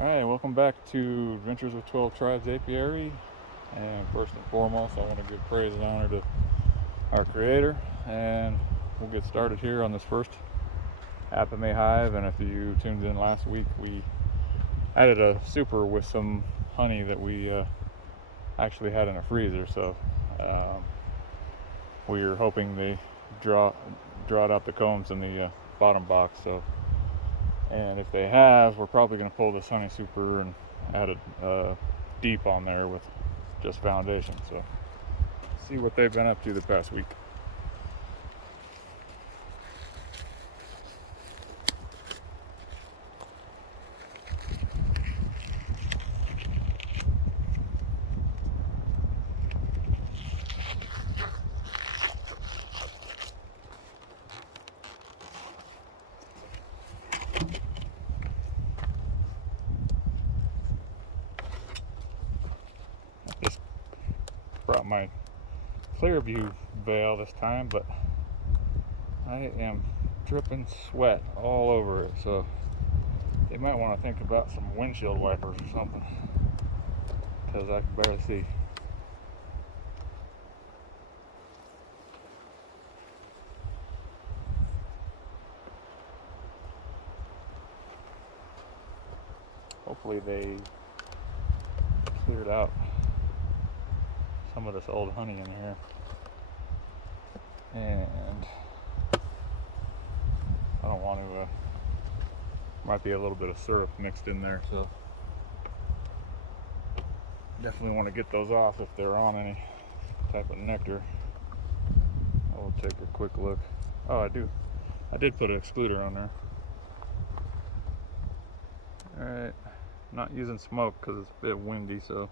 Alright, welcome back to Adventures with 12 Tribes Apiary. And first and foremost, I want to give praise and honor to our creator. And we'll get started here on this first Apimaye-Hive. And if you tuned in last week, we added a super with some honey that we actually had in a freezer. So we are hoping they drawed out the combs in the bottom box. And if they have, we're probably going to pull this honey super and add it deep on there with just foundation. So see what they've been up to the past week. Just brought my Clearview veil this time, but I am dripping sweat all over it, so they might want to think about some windshield wipers or something, because I can barely see. Hopefully they cleared out some of this old honey in here, and I don't want to might be a little bit of syrup mixed in there, so definitely want to get those off if they're on any type of nectar. I'll take a quick look. Oh, I did put an excluder on there. Alright, not using smoke because it's a bit windy, so